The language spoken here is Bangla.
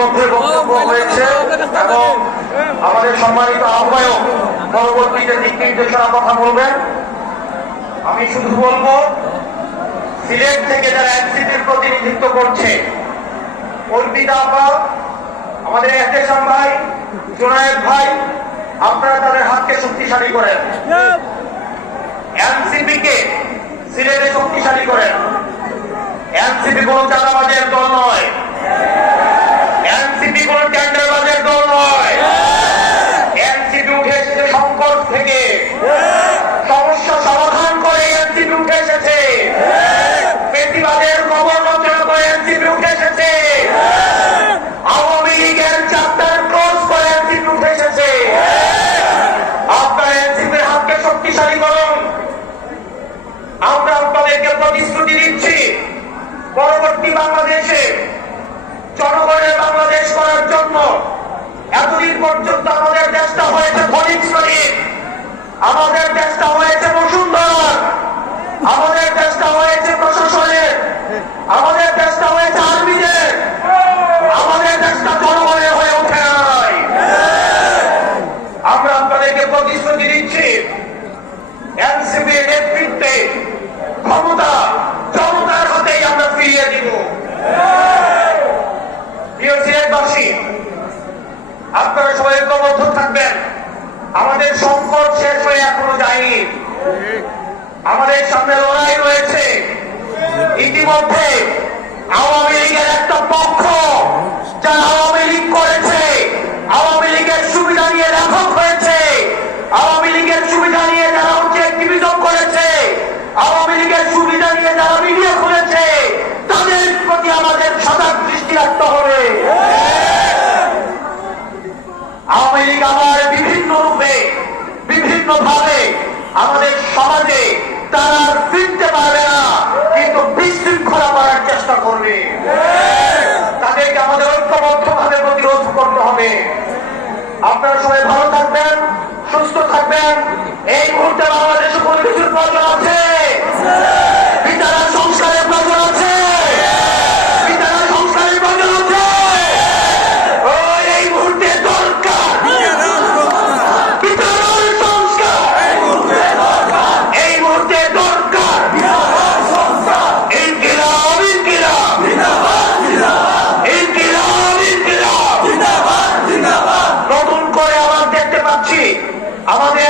ইতিমধ্যে বক্তব্য হয়েছে এবং আমাদের সম্মানিত আহ্বায়ক পরবর্তীতে দিক নির্দেশনা কথা বলবেন। আমি শুধু বলবো, সিলেট থেকে যারা এনসিপির প্রতিনিধিত্ব করছে, অর্পিতা আপা, আমাদের এহতেশাম ভাই, জুনায়েদ ভাই, আপনারা তাদের হাতকে শক্তিশালী করেন, এনসিপি কে সিলেটে শক্তিশালী করেন। এনসিপি কোন চাঁদাবাজের দল নয়, এনসিপি কোন টেন্ডারবাজের দল নয়। এনসিপি উঠে এসেছে সংকট থেকে, সমস্যা সমাধান করে এনসিপি উঠে এসেছে, বেশিবাদের কবর রচনা করে এনসিপি উঠে এসেছে, আওয়ামী লীগের চ্যাপ্টার ক্লোজ করে এনসিপি উঠে এসেছে। আপনারা এনসিপির হাতকে শক্তিশালী করুন। আমরা আপনাদেরকে প্রতিশ্রুতি দিচ্ছি, পরবর্তী বাংলাদেশে জনগণের বাংলাদেশ করার জন্য এতদিন পর্যন্ত আমাদের দেশটা হয়েছে খনিজ শরীর, আমাদের দেশটা হয়েছে বসুন্ধরা, আমাদের দেশটা হয়েছে প্রশাসনের, আমাদের দেশটা হয়েছে আর্মিদের, আমাদের দেশটা জনগণের হয়ে ওঠে নাই। আমরা আপনাদেরকে প্রতিশ্রুতি দিচ্ছি, এনসিপির নেতৃত্বে ক্ষমতা জনতার হাতেই আমরা ফিরিয়ে দিব। প্রিয় সিলেটবাসী, আপনারা সবাই ঐক্যবদ্ধ থাকবেন। আমাদের সংকট শেষ হয়ে এখনো যায়নি, আমাদের সামনে লড়াই রয়েছে। ইতিমধ্যে আওয়ামী লীগের একটা পক্ষ, যারা আওয়ামী লীগ করেছে, আওয়ামী লীগের সুবিধা নিয়ে লেখক হয়েছে, আওয়ামী লীগের সুবিধা নিয়ে যারা অ্যাক্টিভিজম করেছে, আওয়ামী লীগের সুবিধা নিয়ে যারা মিডিয়া খুলেছে, তাদের প্রতি আমাদের সজাগ দৃষ্টি রাখতে হবে। আওয়ামী লীগ আবার বিভিন্ন রূপে, বিভিন্ন ভাবে আমাদের সমাজে তারা ফিরতে পারবে না, কিন্তু বিশৃঙ্খলা করার চেষ্টা করবে। তাদেরকে আমাদের ঐক্যবদ্ধ ভাবে প্রতিরোধ করতে হবে। আপনারা সবাই ভালো থাকবেন, সুস্থ থাকবেন। এই মুহূর্তে বাংলাদেশে কোন কিছুর প্রয়োজন আছে, বিচারা সংস্কারের প্রয়োজন আছে, বিচারা সংস্কারের প্রয়োজন আছে। এই মুহূর্তে দরকার বিচারার সংস্কার, এই মুহূর্তে দরকার ইনকিলাব, ইনকিলাব, ইনকিলাব, ইনকিলাব। নতুন করে আবার দেখতে পাচ্ছি আমাদের